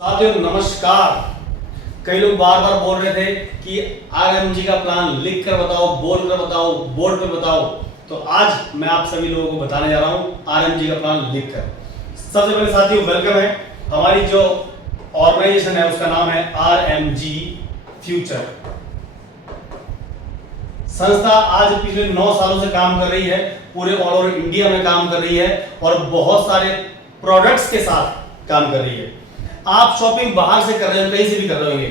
साथियों नमस्कार। कई लोग बार बार बोल रहे थे कि आरएमजी का प्लान लिख कर बताओ, बोल कर बताओ, बोर्ड पे बताओ। तो आज मैं आप सभी लोगों को बताने जा रहा हूं आरएमजी का प्लान लिख कर। सबसे पहले साथियों वेलकम है। हमारी जो ऑर्गेनाइजेशन है उसका नाम है आरएमजी फ्यूचर। संस्था आज पिछले 9 सालों से काम कर रही है, पूरे ऑल ओवर इंडिया में काम कर रही है और बहुत सारे प्रोडक्ट्स के साथ काम कर रही है। आप शॉपिंग बाहर से कर रहे हो, कहीं से भी कर रहे होंगे,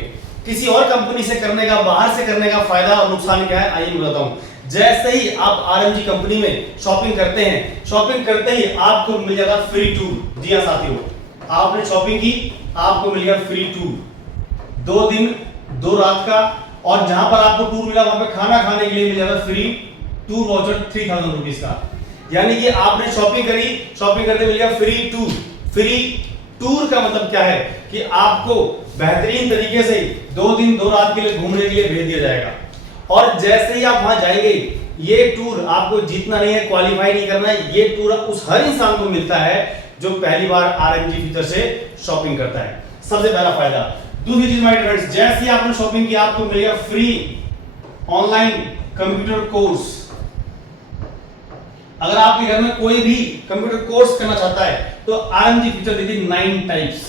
किसी और कंपनी से करने का, बाहर से करने का फायदा और नुकसान क्या है आइए मैं बताता हूं। जैसे ही आप आरएमजी कंपनी में शॉपिंग करते हैं, शॉपिंग करते ही आपको मिल जाएगा फ्री टूर। जी हां साथियों, आपने शॉपिंग की, आपको मिल गया फ्री टूर 2 दिन 2 रात का। और जहां पर आपको टूर मिला वहां पर खाना खाने के लिए मिल जाएगा फ्री टूर वाउचर 3000 रुपीज का। यानी कि आपने शॉपिंग करी, शॉपिंग करते मिल गया फ्री टूर। फ्री टूर का मतलब क्या है कि आपको बेहतरीन तरीके से 2 दिन 2 रात के लिए घूमने के लिए भेज दिया जाएगा। और जैसे ही आप वहां जाएंगे, ये टूर आपको जीतना नहीं है, क्वालिफाई नहीं करना है। ये टूर उस हर इंसान को मिलता है जो पहली बार आरएमजी फ्यूचर से शॉपिंग करता है। सबसे पहला फायदा। दूसरी चीज माय फ्रेंड्स, जैसे ही आपने शॉपिंग की आपको मिलेगा फ्री ऑनलाइन कंप्यूटर कोर्स। अगर आपके घर में कोई भी कंप्यूटर कोर्स करना चाहता है तो आरएमजी फ्यूचर देती है 9 टाइप्स,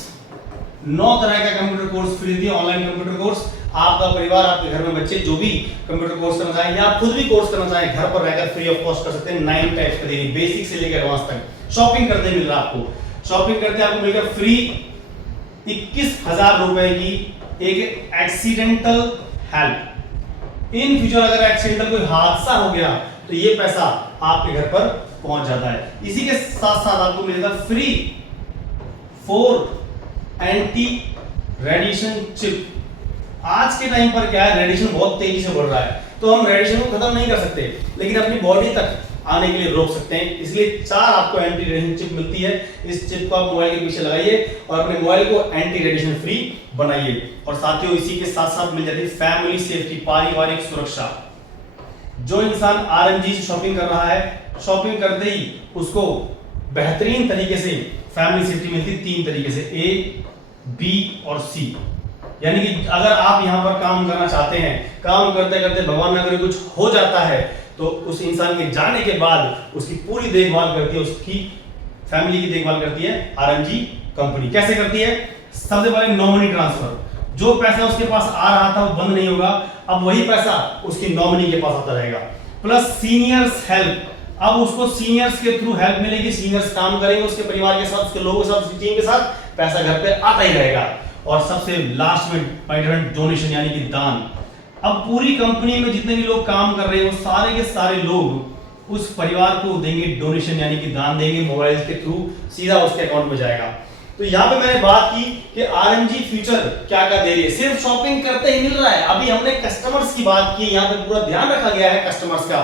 9 तरह का कंप्यूटर कोर्स फ्री दी, ऑनलाइन कंप्यूटर कोर्स। आपका परिवार, आपके घर में बच्चे जो भी कंप्यूटर कोर्स करना चाहें या आप खुद भी कोर्स करना चाहें, घर पर रहकर फ्री ऑफ कॉस्ट कर सकते हैं। 9 टाइप्स का देंगे, बेसिक से लेकर एडवांस तक। शॉपिंग करते मिल रहा है आपको, शॉपिंग करते आपको मिलेगा फ्री 21,000 रुपए की एक एक्सीडेंटल हेल्प। इन फ्यूचर अगर एक्सीडेंटल कोई हादसा हो गया तो ये पैसा आपके घर पर पहुंच जाता है। इसी के साथ साथ आपको मिलेगा फ्री 4 एंटी रेडिएशन चिप। आज के टाइम पर क्या है, रेडिएशन बहुत तेजी से बढ़ रहा है, तो हम रेडिएशन को खत्म नहीं कर सकते लेकिन अपनी बॉडी तक आने के लिए रोक सकते हैं। इसलिए 4 आपको एंटी रेडिएशन चिप मिलती है। इस चिप को आप मोबाइल के पीछे लगाइए और अपने मोबाइल को एंटी रेडिएशन फ्री बनाइए। और साथियों इसी के साथ साथ मिल जाती है फैमिली सेफ्टी, पारिवारिक सुरक्षा। जो इंसान आरएमजी से शॉपिंग कर रहा है, शॉपिंग करते ही उसको बेहतरीन तरीके से फैमिली सेफ्टी मिलती है 3 तरीके से, ए, बी और सी। यानी कि अगर आप यहां पर काम करना चाहते हैं, काम करते करते भगवान ना करे कुछ हो जाता है तो उस इंसान के जाने के बाद उसकी पूरी देखभाल करती है, उसकी फैमिली की देखभाल करती है आरएमजी कंपनी। कैसे करती है? सबसे पहले नॉमिनी ट्रांसफर। जो पैसा उसके पास आ रहा था वो बंद नहीं होगा, अब वही पैसा उसकी नॉमिनी के पास आता रहेगा। प्लस सीनियर्स हेल्प, अब उसको सीनियर्स के थ्रू हेल्प मिलेगी, सीनियर्स काम करेंगे उसके परिवार के साथ, उसके लोगों के साथ, उसकी टीम के साथ, पैसा घर पे आता ही रहेगा। और सबसे लास्ट में माय फ्रेंड डोनेशन यानी कि दान। अब पूरी कंपनी में जितने भी लोग काम कर रहे हैं वो सारे के सारे लोग उस परिवार को देंगे डोनेशन यानी कि दान देंगे, मोबाइल के थ्रू सीधा उसके अकाउंट में जाएगा। तो यहाँ पे मैंने बात की कि आरएमजी फ्यूचर क्या क्या दे रही है, सिर्फ शॉपिंग करते ही मिल रहा है। अभी हमने कस्टमर्स की बात की, यहाँ पे पूरा ध्यान रखा गया है कस्टमर्स का।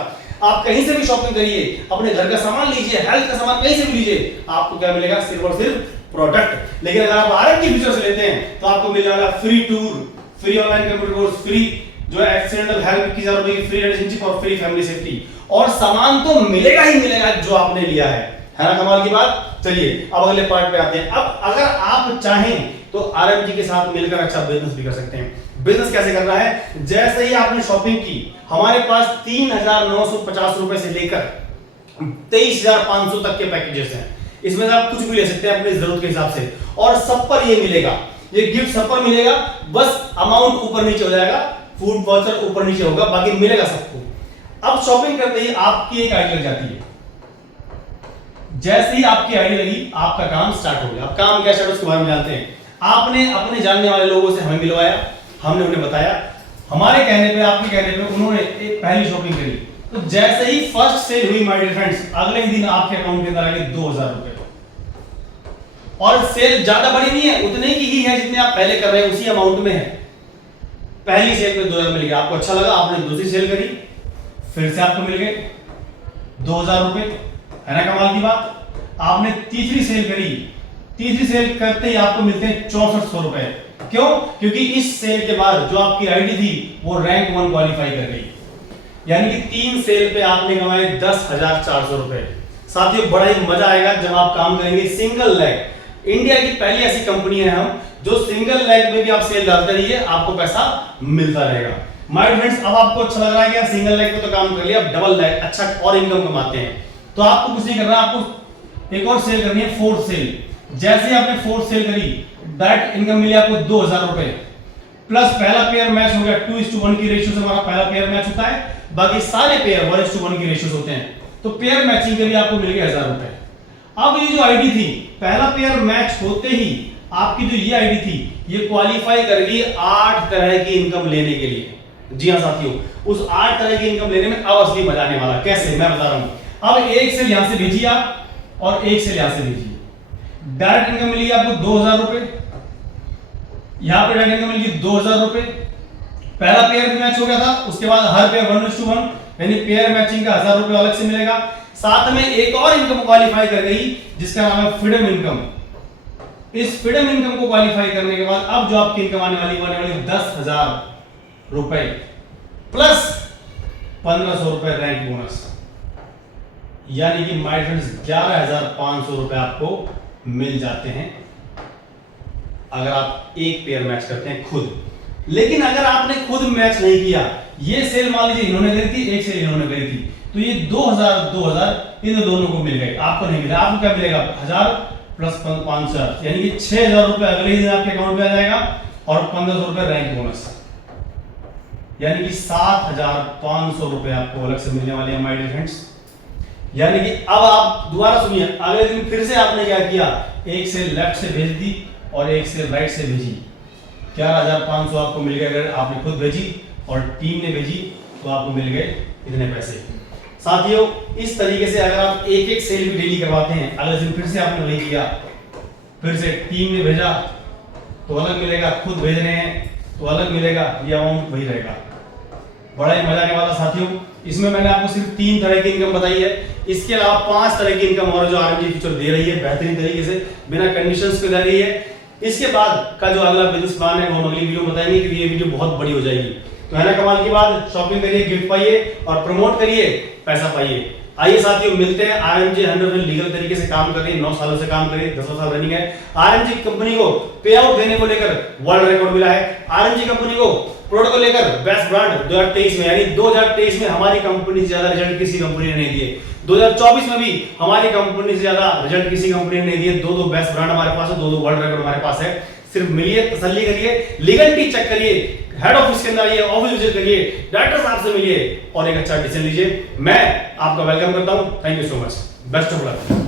आप कहीं से भी शॉपिंग करिए, अपने घर का सामान लीजिए, हेल्थ का सामान कहीं से भी लीजिए, आपको क्या मिलेगा? सिर्फ और सिर्फ प्रोडक्ट। लेकिन अगर आप आरएमजी फ्यूचर से लेते हैं तो आपको मिल जाएगा free tour, free online computer course, free जो एक्सीडेंटल हेल्प 21,000 रुपए की, फ्री रिलेशनशिप और फ्री फैमिली सेफ्टी। और सामान तो मिलेगा ही मिलेगा जो आपने लिया है ना? कमाल की बात। चलिए अब अगले पार्ट पे आते हैं। अब अगर आप चाहें तो आरएमजी के साथ मिलकर अच्छा बिजनेस भी कर सकते हैं। बिजनेस कैसे करना है? जैसे ही आपने शॉपिंग की, हमारे पास 3,950 रुपए से लेकर 23,500 तक के पैकेजेस हैं। इसमें से आप कुछ भी ले सकते हैं अपनी जरूरत के हिसाब से, और सब पर ये मिलेगा, ये गिफ्ट सब पर मिलेगा। बस अमाउंट ऊपर नीचे हो जाएगा, फूड वाउचर ऊपर नीचे होगा, बाकी मिलेगा सबको। अब शॉपिंग करते ही आपकी एक आईडी लग जाती है। जैसे ही आपकी आईडी लगी आपका काम स्टार्ट हो गया। अब काम क्या स्टार्ट उसके बारे में जानते हैं। आपने अपने जानने वाले लोगों से हमें मिलवाया, हमने उन्हें बताया, हमारे कहने पे, आपके कहने पे उन्होंने एक पहली शॉपिंग करी। तो जैसे ही फर्स्ट सेल हुई माय डियर फ्रेंड्स, अगले ही दिन आपके अकाउंट के अंदर आ गए 2,000 रुपए। और सेल ज्यादा बड़ी नहीं है, उतने की ही है जितने आप पहले कर रहे हैं, उसी अमाउंट में है। पहली सेल पे 2,000 मिल गया, आपको अच्छा लगा, आपने दूसरी सेल करी, फिर से आपको मिल गए 2,000 रुपए, है ना? कमाल की बात। आपने तीसरी सेल करी, तीसरी सेल करते ही आपको मिलते हैं 6400 रुपए। क्यों? क्योंकि इस सेल के बाद जो आपकी आईडी थी वो रैंक 1 क्वालिफाई कर गई। यानी कि 3 सेल पे आपने कमाए 10,400 रुपए। साथियों बड़ा ही मजा आएगा जब आप काम करेंगे सिंगल लेग। इंडिया की पहली ऐसी कंपनी है हम जो सिंगल लेग में भी आप सेल डालते रहिए, आपको पैसा मिलता रहेगा। माय फ्रेंड्स, अब आपको अच्छा लग रहा है कि यार सिंगल लेग पे तो काम कर लिया, अब डबल लेग अच्छा और इनकम कमाते हैं। तो आपको कुछ नहीं करना, आपको एक और सेल करनी है, फोर्थ सेल। जैसे ही आपने फोर्थ सेल करी, डायरेक्ट इनकम मिली आपको 2000 रुपए, प्लस पहला पेयर मैच हो गया, 2:1 की रेशियो से हमारा पहला पेयर मैच होता है, बाकी सारे पेयर 1:1 की रेशियो होते हैं। तो पेयर मैचिंग के लिए आपको मिल गया 1000 रुपए। अब ये जो आईडी थी, पहला पेयर मैच होते ही आपकी जो ये आईडी थी, ये क्वालिफाई कर गई 8 तरह की इनकम लेने के लिए। जी हाँ साथियों, उस 8 तरह की इनकम लेने में अब असली मजा आने वाला। कैसे, मैं बता रहा हूं। अब एक सेल यहां से भेजिए आप, और एक सेल यहां से भेजिए, डायरेक्ट इनकम मिली आपको 2000 रुपए, यहां पे डायरेक्ट इनकम मिली 2000 रुपए। पहला पेयर भी मैच हो गया था, उसके बाद हर पेयर 1:1 यानी पेयर मैचिंग का 1000 रुपए अलग से मिलेगा। साथ में एक और इनकम क्वालिफाई कर गई जिसका नाम है फ्रीडम इनकम। इस फ्रीडम इनकम को क्वालिफाई करने के बाद अब जो आपकी इनकम आने वाली 10,000 रुपए प्लस 1500 रुपए रैंक बोनस, यानी कि माय फ्रेंड्स 11,500 रुपए आपको मिल जाते हैं अगर आप एक पेयर मैच करते हैं खुद। लेकिन अगर आपने खुद मैच नहीं किया, ये सेल मान लीजिए इन्होंने करी थी, एक सेल इन्होंने करी थी, तो ये 2000 इन दोनों को मिल गए, आपको नहीं मिला। आपको क्या मिलेगा, 1000 प्लस 500, यानी कि 6000 रुपए अगले ही दिन आपके अकाउंट में आ जाएगा, और 1500 रुपए रैंक बोनस, यानी कि 7500 रुपए आपको अलग से मिलने वाले हैं माय डियर फ्रेंड्स। यानी कि अब आप दोबारा सुनिए, अगले दिन फिर से आपने क्या किया, एक सेल लेफ्ट से भेज दी और एक सेल राइट से भेजी, 11,500 आपको मिल गए। अगर आपने खुद भेजी और टीम ने भेजी तो आपको मिल गए इतने पैसे। साथियों, इस तरीके से अगर आप एक एक सेल भी डेली करवाते हैं, अगले दिन फिर से आपने वही किया, फिर से टीम ने भेजा तो अलग मिलेगा, खुद भेज रहे हैं तो अलग मिलेगा, ये अमाउंट वही रहेगा। बड़ा ही मजा आने वाला साथियों। इसमें मैंने आपको सिर्फ 3 तरह की इनकम बताई है, इसके अलावा 5 तरह की इनकम और जो आरएमजी फ्यूचर दे रही है बेहतरीन तरीके से, बिना कंडीशंस के दे रही है। इसके बाद का जो अगला बिजनेस प्लान है वो हम अगली वीडियो में बताएंगे, क्योंकि ये वीडियो बहुत बड़ी हो जाएगी। तो है ना कमाल की बात, शॉपिंग करिए, गिफ्ट पाइए और प्रमोट करिए, पैसा पाइए। आइए साथियों, मिलते हैं। आरएमजी 100% लीगल तरीके से काम कर रही है, 9 सालों से काम कर रही है, 10 साल रनिंग है। आरएमजी कंपनी को पे आउट देने को लेकर वर्ल्ड रिकॉर्ड मिला है। आरएमजी कंपनी को प्रोडक्ट को लेकर बेस्ट ब्रांड 2023 में, यानी 2023 में हमारी कंपनी से ज्यादा रिजल्ट किसी कंपनी ने नहीं दिए। 2024 में भी हमारी कंपनी से ज्यादा रिजल्ट किसी कंपनी ने नहीं दिए। 2 बेस्ट ब्रांड हमारे पास है, 2 वर्ल्ड रिकॉर्ड हमारे पास है। सिर्फ मिलिए, तसल्ली करिए, लीगलिटी चेक करिए, हेड ऑफिस के अंदर आइए, ऑफिस विजिट करिए, डायरेक्टर साहब से मिलिए और एक अच्छा डिसीजन लीजिए। मैं आपका वेलकम करता हूं। Thank you so much, best of luck.